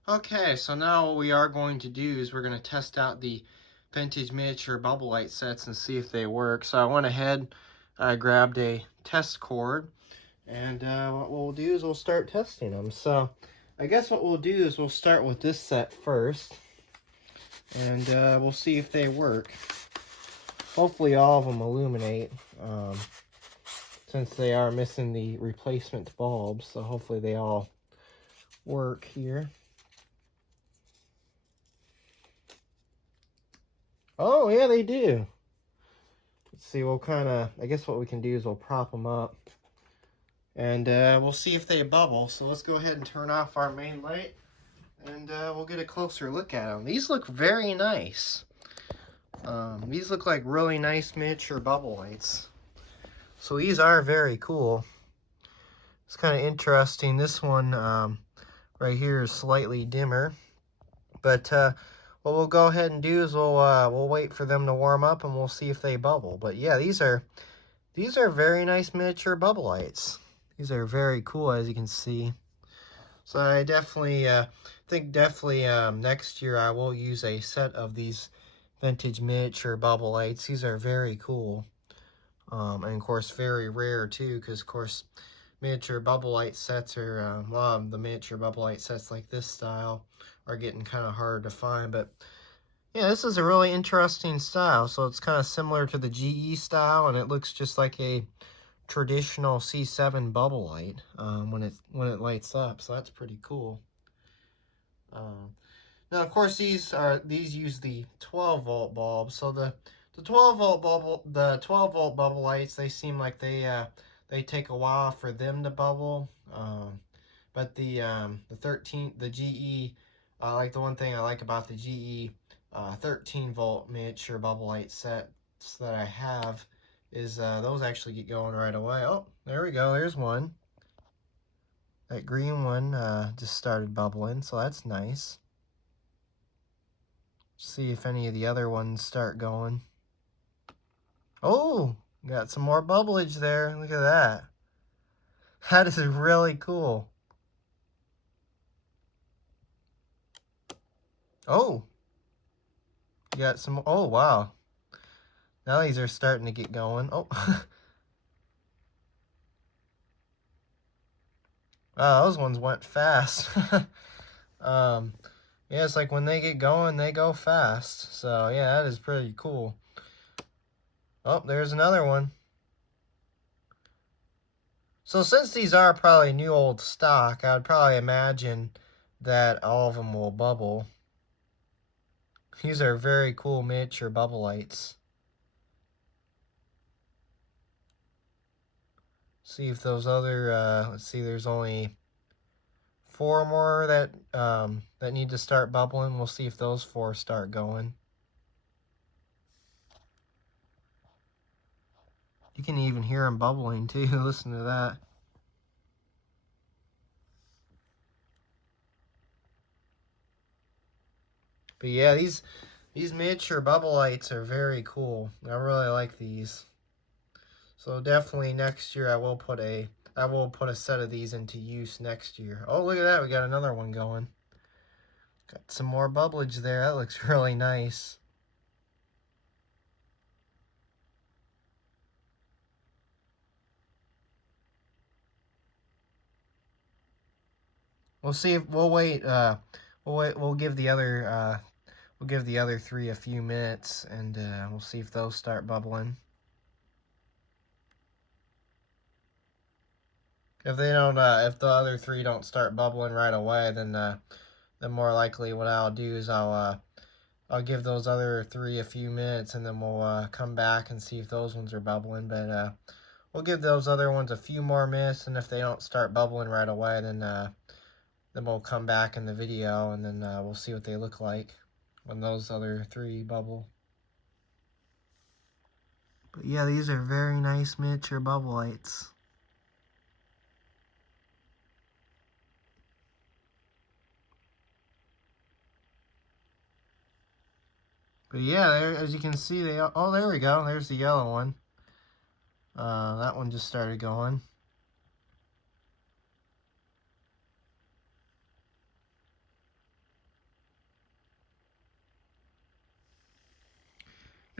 Okay, so now what we are going to do is we're going to test out the vintage miniature bubble light sets and see if they work. So I went ahead, I grabbed a test cord, and what we'll do is we'll start testing them. So I guess what we'll do is we'll start with this set first, and we'll see if they work. Hopefully all of them illuminate, since they are missing the replacement bulbs, so hopefully they all work here. Oh, yeah, they do. Let's see, I guess what we can do is we'll prop them up. And we'll see if they bubble. So let's go ahead and turn off our main light. And we'll get a closer look at them. These look very nice. These look like really nice miniature bubble lights. So these are very cool. It's kind of interesting. This one right here is slightly dimmer. But what we'll go ahead and do is we'll wait for them to warm up and we'll see if they bubble. But yeah, these are very nice miniature bubble lights. These are very cool, as you can see. So I definitely think next year I will use a set of these vintage miniature bubble lights. These are very cool. And of course very rare too, because of course miniature bubble light sets are, a lot of the miniature bubble light sets like this style are getting kind of hard to find. But yeah, this is a really interesting style. So it's kind of similar to the GE style, and it looks just like a traditional C7 bubble light when it lights up. So that's pretty cool. Now, of course, these use the 12-volt bulb. So the 12-volt bubble lights, they seem like they take a while for them to bubble. But the GE, like the one thing I like about the GE 13-volt miniature bubble light sets that I have is those actually get going right away. Oh, there we go. There's one. That green one just started bubbling, so that's nice. See if any of the other ones start going. Oh, got some more bubblage there. Look at that. That is really cool. Oh, you got some. Oh, wow. Now these are starting to get going. Oh. Wow, those ones went fast. Yeah, it's like when they get going, they go fast. So, yeah, that is pretty cool. Oh, there's another one. So since these are probably new old stock, I would probably imagine that all of them will bubble. These are very cool miniature bubble lights. See if those other, let's see, there's only 4 more that need to start bubbling. We'll see if those 4 start going. You can even hear them bubbling too. Listen to that. But yeah, these miniature bubble lights are very cool. I really like these. So definitely next year I will put a set of these into use next year. Oh, look at that. We got another one going. Got some more bubblage there. That looks really nice. We'll see if we'll wait. We'll give the other 3 a few minutes, and we'll see if those start bubbling. If they don't, if the other 3 don't start bubbling right away, then more likely what I'll do is I'll give those other 3 a few minutes, and then we'll come back and see if those ones are bubbling. But we'll give those other ones a few more minutes, and if they don't start bubbling right away, then we'll come back in the video, and then we'll see what they look like when those other 3 bubble. But yeah, these are very nice miniature bubble lights. But yeah, there, as you can see, oh, there we go. There's the yellow one. That one just started going.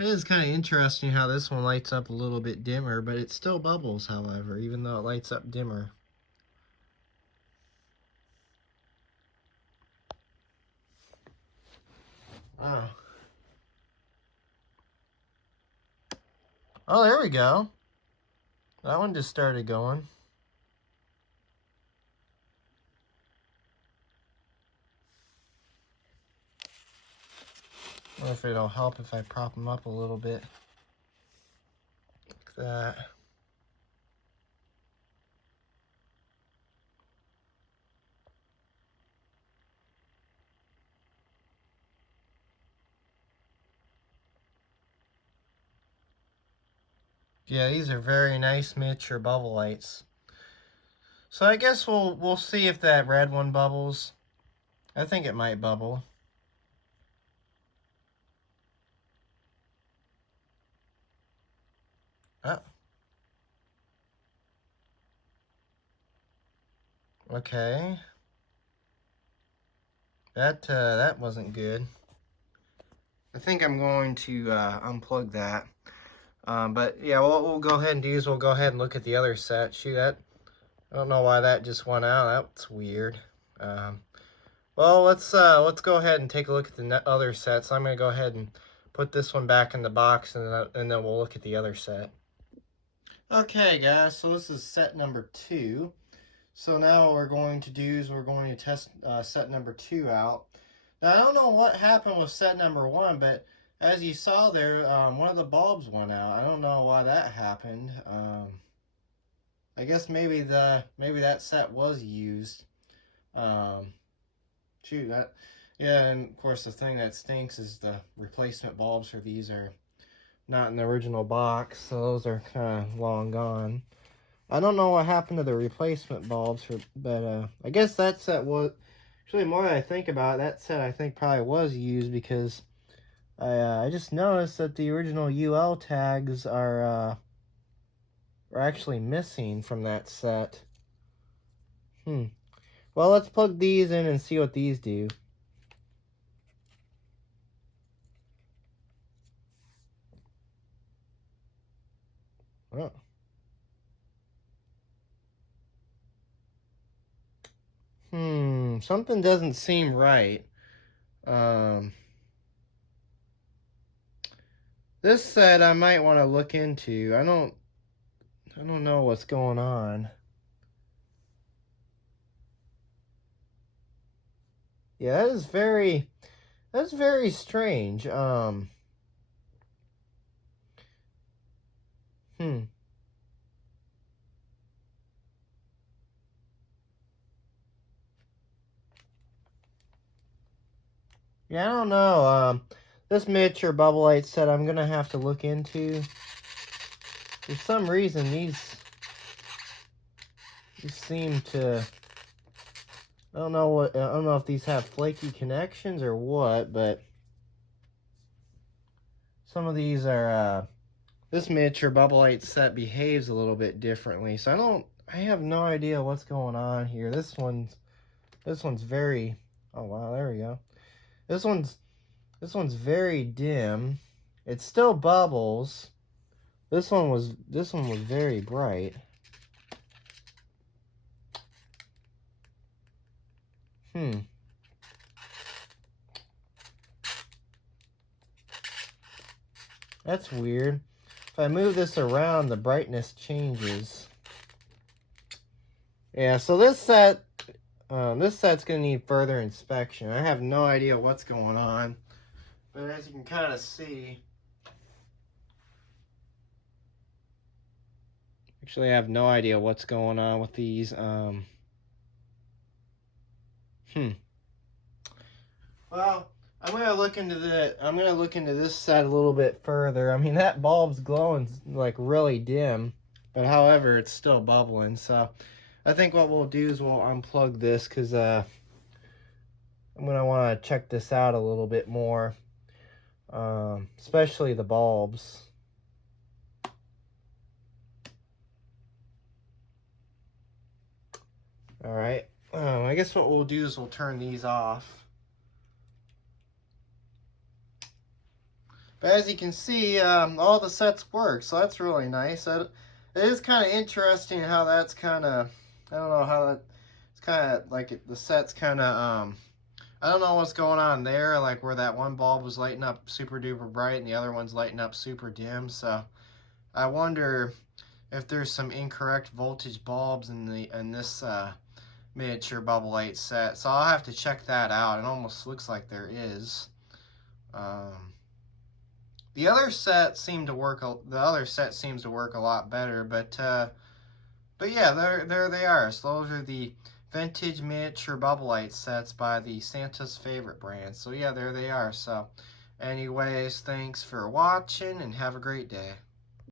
It is kind of interesting how this one lights up a little bit dimmer, but it still bubbles, however, even though it lights up dimmer. Oh. Oh, there we go. That one just started going. I don't know if it'll help if I prop them up a little bit. Like that. Yeah, these are very nice miniature bubble lights. So I guess we'll see if that red one bubbles. I think it might bubble. Oh. Okay. That wasn't good. I think I'm going to unplug that. But yeah, what we'll go ahead and do is we'll go ahead and look at the other set. Shoot, that, I don't know why that just went out. That's weird. Well, let's go ahead and take a look at the other sets. I'm gonna go ahead and put this one back in the box, and then we'll look at the other set. Okay, guys. So this is set number 2. So now what we're going to do is we're going to test set number 2 out. Now I don't know what happened with set number 1, but as you saw there, one of the bulbs went out. I don't know why that happened. I guess maybe that set was used. Shoot, that, yeah, and of course the thing that stinks is the replacement bulbs for these are not in the original box, so those are kind of long gone. I don't know what happened to the replacement bulbs, but I guess that set was, actually, more that I think about it, that set I think probably was used, because I just noticed that the original UL tags are actually missing from that set. Well, let's plug these in and see what these do. Oh. Something doesn't seem right. This set I might want to look into. I don't know what's going on. Yeah, that's very strange. Yeah, I don't know. This miniature bubble light set I'm gonna have to look into. For some reason, these seem to. I don't know if these have flaky connections or what, but some of these are. This miniature bubble light set behaves a little bit differently, so I have no idea what's going on here. This one's very. Oh wow, there we go. This one's very dim. It still bubbles. This one was very bright. That's weird. If I move this around, the brightness changes. Yeah, so this set's gonna need further inspection. I have no idea what's going on, but as you can kind of see, actually, I have no idea what's going on with these. Well, I'm gonna look into this set a little bit further. I mean, that bulb's glowing like really dim, but however, it's still bubbling. So I think what we'll do is we'll unplug this, because I'm gonna want to check this out a little bit more, especially the bulbs. All right. I guess what we'll do is we'll turn these off. But as you can see, all the sets work, so that's really nice. It is kind of interesting how that's kind of, I don't know how that, it's kind of like the set's kind of, I don't know what's going on there, like where that one bulb was lighting up super duper bright and the other one's lighting up super dim. So I wonder if there's some incorrect voltage bulbs in this miniature bubble light set. So I'll have to check that out. It almost looks like there is. The other set seemed to work. The other set seems to work a lot better, but yeah, there they are. So those are the vintage miniature bubble light sets by the Santa's Favorite brand. So yeah, there they are. So anyways, thanks for watching and have a great day.